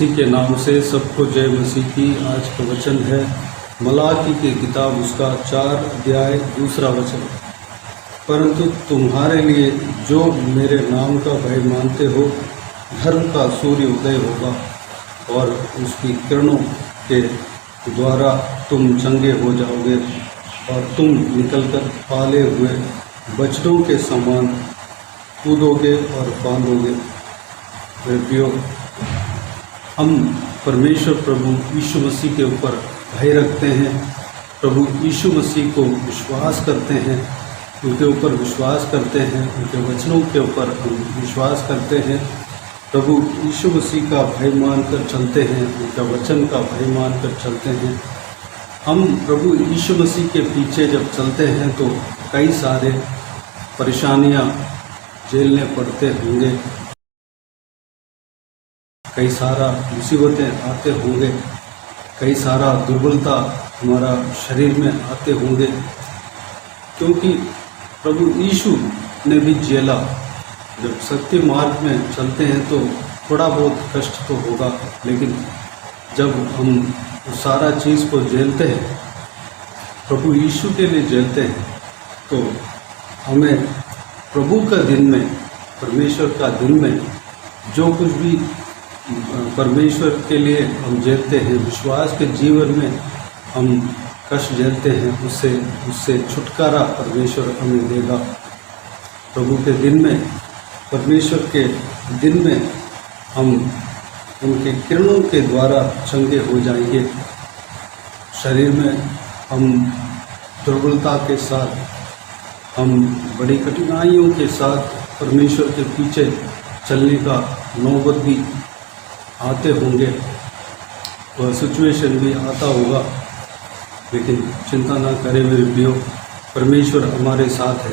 मसीह के नाम से सबको जय मसीह की। आज का वचन है मलाकी की किताब, उसका 4 अध्याय 2 वचन। परंतु तुम्हारे लिए जो मेरे नाम का भय मानते हो, धर्म का सूर्य उदय होगा और उसकी किरणों के द्वारा तुम चंगे हो जाओगे और तुम निकलकर पाले हुए बछड़ों के समान कूदोगे और बांधोगे। मेरे प्रियो, हम परमेश्वर प्रभु यीशु मसीह के ऊपर भय रखते हैं, प्रभु यीशु मसीह को विश्वास करते हैं, उनके ऊपर विश्वास करते हैं, उनके वचनों के ऊपर हम विश्वास करते हैं, प्रभु यीशु मसीह का भय मानकर चलते हैं, उनका वचन का भय मानकर चलते हैं। हम प्रभु यीशु मसीह के पीछे जब चलते हैं तो कई सारे परेशानियां झेलने पड़ते होंगे, कई सारा मुसीबतें आते होंगे, कई सारा दुर्बलता हमारा शरीर में आते होंगे, क्योंकि प्रभु यीशु ने भी झेला। जब सत्य मार्ग में चलते हैं तो थोड़ा बहुत कष्ट तो होगा, लेकिन जब हम उस सारा चीज़ को झेलते हैं, प्रभु यीशु के लिए झेलते हैं, तो हमें प्रभु का दिन में, परमेश्वर का दिन में जो कुछ भी परमेश्वर के लिए हम झेलते हैं, विश्वास के जीवन में हम कष्ट झेलते हैं, उससे छुटकारा परमेश्वर हमें देगा। प्रभु के दिन में, परमेश्वर के दिन में हम उनके किरणों के द्वारा चंगे हो जाएंगे। शरीर में हम दुर्बलता के साथ, हम बड़ी कठिनाइयों के साथ परमेश्वर के पीछे चलने का नौबत भी आते होंगे, वह सिचुएशन भी आता होगा, लेकिन चिंता ना करें मेरे प्रियो, परमेश्वर हमारे साथ है।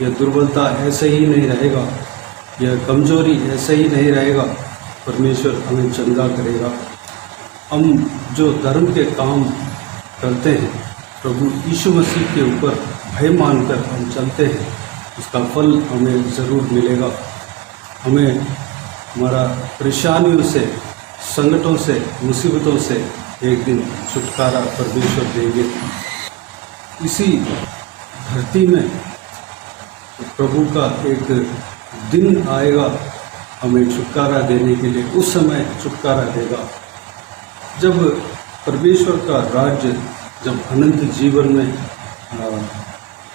यह दुर्बलता ऐसे ही नहीं रहेगा, यह कमजोरी ऐसे ही नहीं रहेगा, परमेश्वर हमें चंगा करेगा। हम जो धर्म के काम करते हैं, प्रभु यीशु मसीह के ऊपर भय मानकर हम चलते हैं, उसका फल हमें ज़रूर मिलेगा। हमें हमारा परेशानियों से, संकटों से, मुसीबतों से एक दिन छुटकारा परमेश्वर देंगे। इसी धरती में प्रभु का एक दिन आएगा हमें छुटकारा देने के लिए, उस समय छुटकारा देगा जब परमेश्वर का राज्य, जब अनंत जीवन में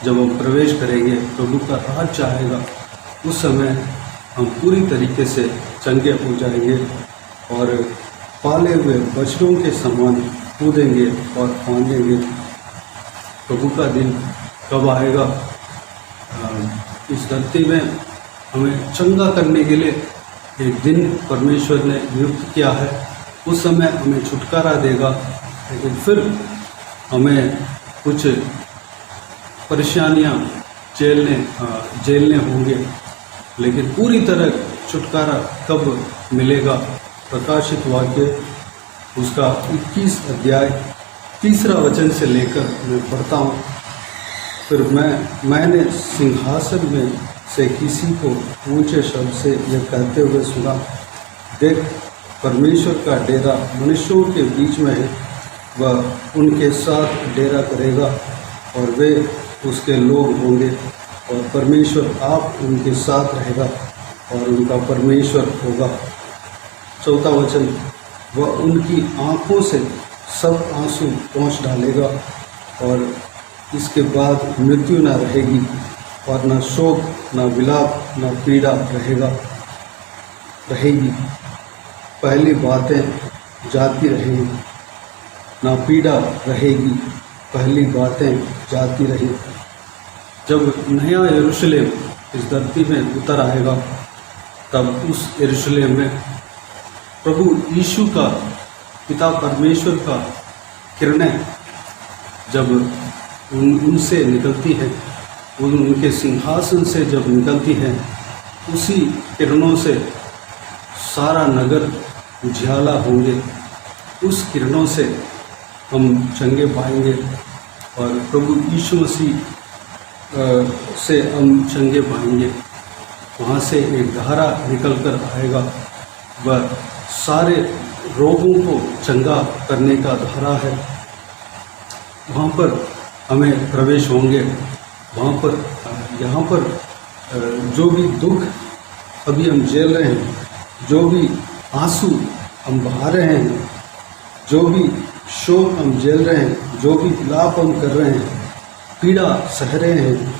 जब हम प्रवेश करेंगे, प्रभु का राज्य आएगा, उस समय हम पूरी तरीके से चंगे हो जाएंगे और पाले हुए बछड़ों के समान कूदेंगे और फांदेंगे। प्रभु का दिन कब आएगा? इस धरती में हमें चंगा करने के लिए एक दिन परमेश्वर ने नियुक्त किया है, उस समय हमें छुटकारा देगा, लेकिन फिर हमें कुछ परेशानियां झेलने होंगे, लेकिन पूरी तरह छुटकारा कब मिलेगा? प्रकाशित वाक्य उसका 21 अध्याय 3 वचन से लेकर मैं पढ़ता हूँ। फिर मैंने सिंहासन में से किसी को ऊंचे शब्द से यह कहते हुए सुना, देख, परमेश्वर का डेरा मनुष्यों के बीच में है, वह उनके साथ डेरा करेगा और वे उसके लोग होंगे और परमेश्वर आप उनके साथ रहेगा और उनका परमेश्वर होगा। 4 वचन, वह उनकी आँखों से सब आंसू पोंछ डालेगा और इसके बाद मृत्यु न रहेगी और न शोक, न विलाप, न पीड़ा रहेगी। पहली बातें जाती रहेगी, न पीड़ा रहेगी, पहली बातें जाती रहेगी। जब नया यरूशलेम इस धरती में उतर आएगा, तब उस यरूशलेम में प्रभु यीशु का, पिता परमेश्वर का किरणें जब उनसे निकलती है, उनके सिंहासन से जब निकलती है, उसी किरणों से सारा नगर उजियाला होंगे। उस किरणों से हम चंगे पाएंगे और प्रभु यीशु मसीह से हम चंगे पाएंगे। वहाँ से एक धारा निकल कर आएगा, वह सारे रोगों को चंगा करने का धारा है, वहाँ पर हमें प्रवेश होंगे। वहाँ पर यहाँ पर जो भी दुख अभी हम झेल रहे हैं, जो भी आंसू हम बहा रहे हैं, जो भी शोक हम झेल रहे हैं, जो भी विलाप हम कर रहे हैं, पीड़ा सह रहे हैं,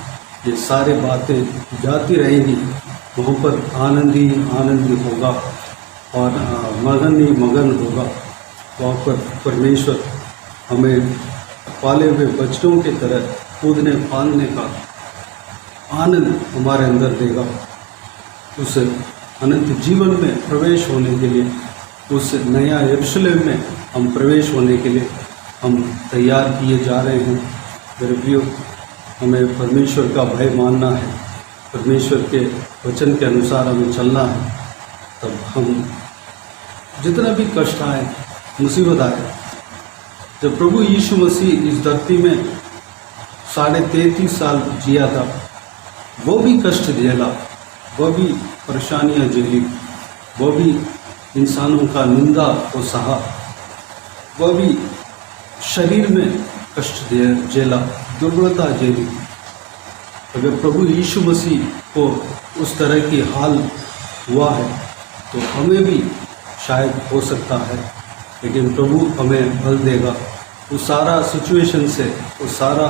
ये सारी बातें जाती रहेंगी। वहाँ पर आनंद ही होगा और मगन ही मगन होगा। वहाँ पर परमेश्वर हमें पाले हुए बच्चों की तरह कूदने फांदने का आनंद हमारे अंदर देगा। उस अनंत जीवन में प्रवेश होने के लिए, उस नया यरूशलेम में हम प्रवेश होने के लिए हम तैयार किए जा रहे हैं। मेरे प्रियो, हमें परमेश्वर का भय मानना है, परमेश्वर के वचन के अनुसार हमें चलना है। तब हम जितना भी कष्ट आए, मुसीबत आए, जब प्रभु यीशु मसीह इस धरती में 33.5 साल जिया था, वो भी कष्ट झेला, वो भी परेशानियां झेली, वो भी इंसानों का निंदा को सहा, वो भी शरीर में कष्ट झेला, दुर्बलता झेली। अगर प्रभु यीशु मसीह को उस तरह की हाल हुआ है तो हमें भी शायद हो सकता है, लेकिन प्रभु हमें बल देगा उस सारा सिचुएशन से, उस सारा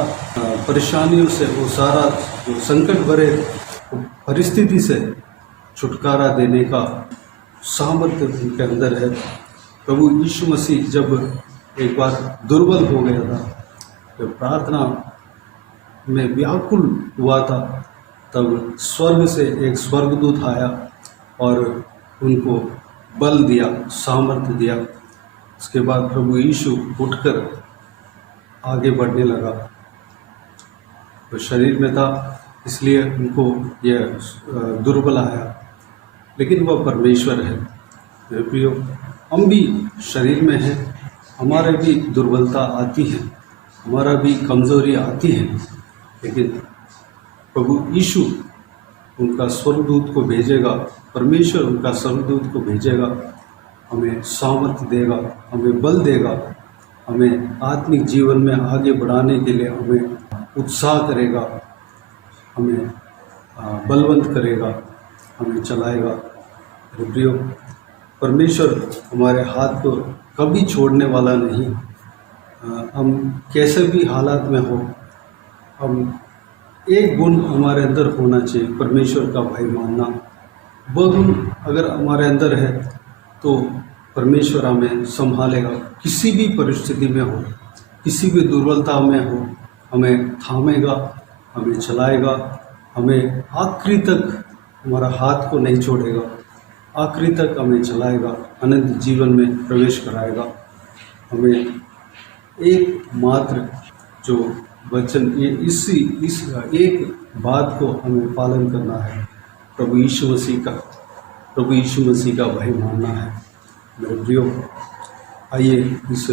परेशानियों से, वो सारा जो संकट भरे परिस्थिति से छुटकारा देने का सामर्थ्य उनके अंदर है। प्रभु यीशु मसीह जब एक बार दुर्बल हो गया था, जब प्रार्थना में व्याकुल हुआ था, तब स्वर्ग से एक स्वर्गदूत आया और उनको बल दिया, सामर्थ्य दिया। उसके बाद प्रभु यीशु उठकर आगे बढ़ने लगा। वो शरीर में था इसलिए उनको यह दुर्बल आया, लेकिन वह परमेश्वर है। मेरे प्रियो, हम भी शरीर में हैं, हमारे भी दुर्बलता आती है, हमारा भी कमज़ोरी आती है, लेकिन प्रभु यीशु उनका स्वर्गदूत को भेजेगा, परमेश्वर उनका स्वर्गदूत को भेजेगा, हमें सामर्थ्य देगा, हमें बल देगा, हमें आत्मिक जीवन में आगे बढ़ाने के लिए हमें उत्साह करेगा, हमें बलवंत करेगा, हमें चलाएगा। प्रियो, परमेश्वर हमारे हाथ को कभी छोड़ने वाला नहीं। हम कैसे भी हालात में हो, हम एक गुण हमारे अंदर होना चाहिए, परमेश्वर का भय मानना। वह गुण अगर हमारे अंदर है तो परमेश्वर हमें संभालेगा। किसी भी परिस्थिति में हो, किसी भी दुर्बलता में हो, हमें थामेगा, हमें चलाएगा, हमें आखिरी तक हमारा हाथ को नहीं छोड़ेगा, आखिरी तक हमें चलाएगा, अनंत जीवन में प्रवेश कराएगा। हमें एकमात्र जो वचन, ये इस एक बात को हमें पालन करना है, प्रभु यीशु मसीह का भय मानना है। मेरे प्रियो, आइए इस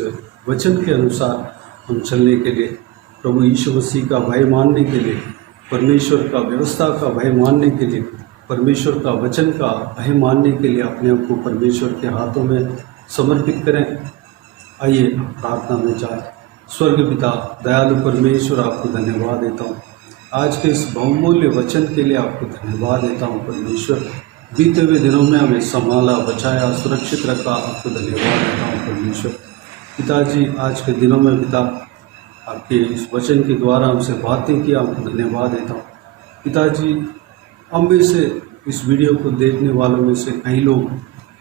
वचन के अनुसार हम चलने के लिए, प्रभु यीशु मसीह का भय मानने के लिए, परमेश्वर का व्यवस्था का भय मानने के लिए, परमेश्वर का वचन का भय मानने के लिए अपने आप को परमेश्वर के हाथों में समर्पित करें। आइए प्रार्थना में जाएं। स्वर्ग पिता, दयालु परमेश्वर, आपको धन्यवाद देता हूँ आज के इस बहुमूल्य वचन के लिए, आपको धन्यवाद देता हूँ परमेश्वर। बीते हुए दिनों में हमें संभाला, बचाया, सुरक्षित रखा, आपको धन्यवाद देता हूँ परमेश्वर। पिताजी, आज के दिनों में पिता आपके इस वचन के द्वारा हमसे बातें की, आपको धन्यवाद देता हूँ पिताजी। हम में से, इस वीडियो को देखने वालों में से कई लोग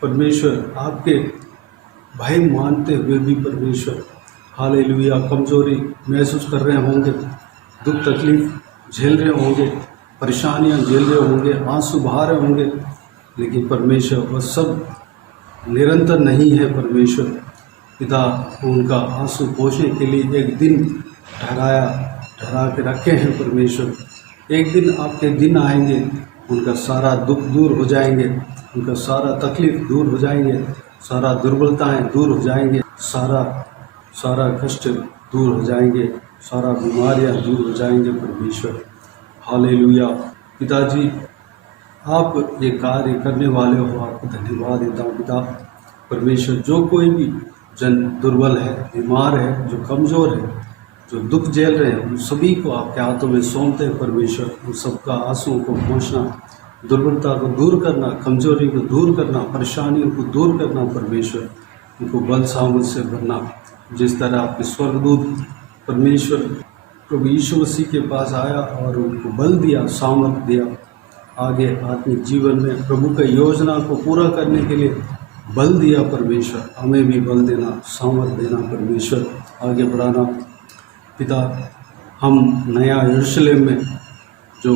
परमेश्वर आपके भय मानते हुए भी परमेश्वर हालेलुया कमज़ोरी महसूस कर रहे होंगे, दुख तकलीफ झेल रहे होंगे, परेशानियां झेल रहे होंगे, आंसू बहा रहे होंगे, लेकिन परमेश्वर वह सब निरंतर नहीं है। परमेश्वर पिता उनका आंसू पोंछने के लिए एक दिन ठहरा के रखे हैं परमेश्वर। एक दिन आपके दिन आएंगे, उनका सारा दुख दूर हो जाएंगे, उनका सारा तकलीफ दूर हो जाएंगे, सारा दुर्बलताएं दूर हो जाएंगे, सारा कष्ट दूर हो जाएंगे, सारा बीमारियां दूर हो जाएंगे परमेश्वर। हालेलुया पिताजी, आप ये कार्य करने वाले हो, आपको धन्यवाद देता हूँ पिता। परमेश्वर जो कोई भी जन दुर्बल है, बीमार है, जो कमज़ोर है, जो दुख झेल रहे हैं, उन सभी को आपके हाथों में सौंपते हैं परमेश्वर। उन सबका आंसुओं को पहुँचना, दुर्बलता को दूर करना, कमजोरी को दूर करना, परेशानियों को दूर करना परमेश्वर, उनको बल सामर्थ से भरना। जिस तरह आपके स्वर्गदूत परमेश्वर प्रभु यीशु मसीह के पास आया और उनको बल दिया, सामर्थ दिया, आगे आत्मिक जीवन में प्रभु की योजना को पूरा करने के लिए बल दिया परमेश्वर, हमें भी बल देना, सामर्थ देना परमेश्वर, आगे बढ़ाना। पिता, हम नया यरूशलेम में जो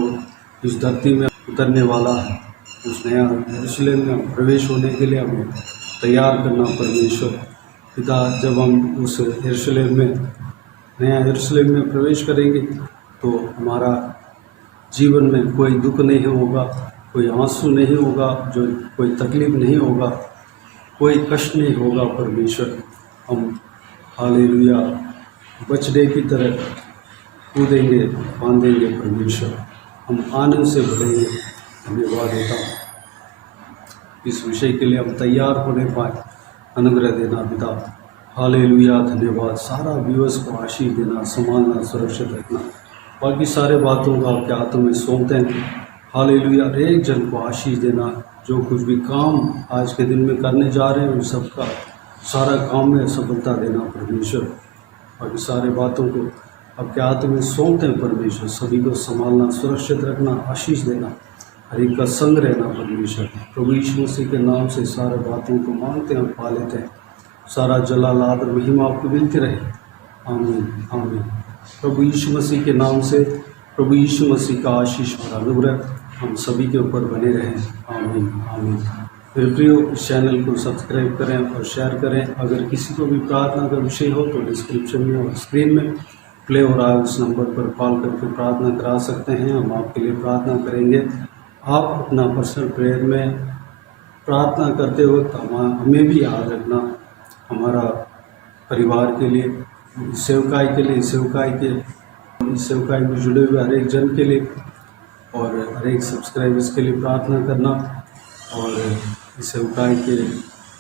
इस धरती में उतरने वाला है, उस नया यरूशलेम में प्रवेश होने के लिए हमें तैयार करना परमेश्वर। पिता, जब हम उस यरूशलेम में, नया यरूशलेम में प्रवेश करेंगे तो हमारा जीवन में कोई दुख नहीं होगा, कोई आंसू नहीं होगा, जो कोई तकलीफ नहीं होगा, कोई कष्ट नहीं होगा परमेश्वर। हम हालेलुया बछड़े की तरह कूदेंगे, बांधेंगे परमेश्वर, हम आनंद से भरेंगे। धन्यवाद होता इस विषय के लिए हम तैयार होने पाए, अनुग्रह देना पिता। हालेलुया धन्यवाद। सारा व्यूअर्स को आशीष देना, संभालना, सुरक्षित रखना, बाकी सारे बातों को आपके हाथों में सौंपते हैं। हालेलुया। हर एक जन को आशीष देना, जो कुछ भी काम आज के दिन में करने जा रहे हैं उन सबका सारा काम में सफलता देना परमेश्वर। बाकी सारे बातों को आपके हाथों में सौंपते हैं परमेश्वर। सभी को संभालना, सुरक्षित रखना, आशीष देना, हर एक का संग रहना परमेश्वर। प्रभु यीशु मसीह के नाम से सारे बातों को मांगते हैं और पा लेते हैं। सारा जलाल आदर महिमा आपको मिलती रहे। आमीन आमीन। प्रभु यीशु मसीह के नाम से प्रभु यीशु मसीह का आशीष और अनुग्रह हम सभी के ऊपर बने रहें। आमीन आमीन। मेरे प्रियो, इस चैनल को सब्सक्राइब करें और शेयर करें। अगर किसी को भी प्रार्थना का विषय हो तो डिस्क्रिप्शन में और स्क्रीन में प्ले हो रहा है उस नंबर पर कॉल करके प्रार्थना करा सकते हैं। हम आपके लिए प्रार्थना करेंगे। आप अपना पर्सनल प्रेयर में प्रार्थना करते वक्त हमें भी याद रखना, हमारा परिवार के लिए, सेवकाई के लिए, सेवकाई में जुड़े हुए हर एक जन के लिए और हर एक सब्सक्राइबर्स के लिए प्रार्थना करना और इस सेवकाई के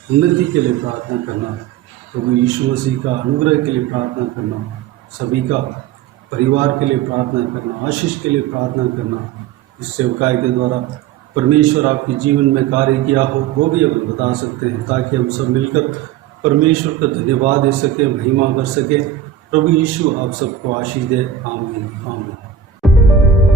उन्नति के लिए प्रार्थना करना, प्रभु यीशु मसीह का अनुग्रह के लिए प्रार्थना करना, सभी का परिवार के लिए प्रार्थना करना, आशीष के लिए प्रार्थना करना। इस सेवकाई के द्वारा परमेश्वर आपके जीवन में कार्य किया हो वो भी हमें बता सकते हैं, ताकि हम सब मिलकर परमेश्वर का धन्यवाद दे सकें, महिमा कर सकें। प्रभु यीशु आप सबको आशीष दे। आमीन आमीन।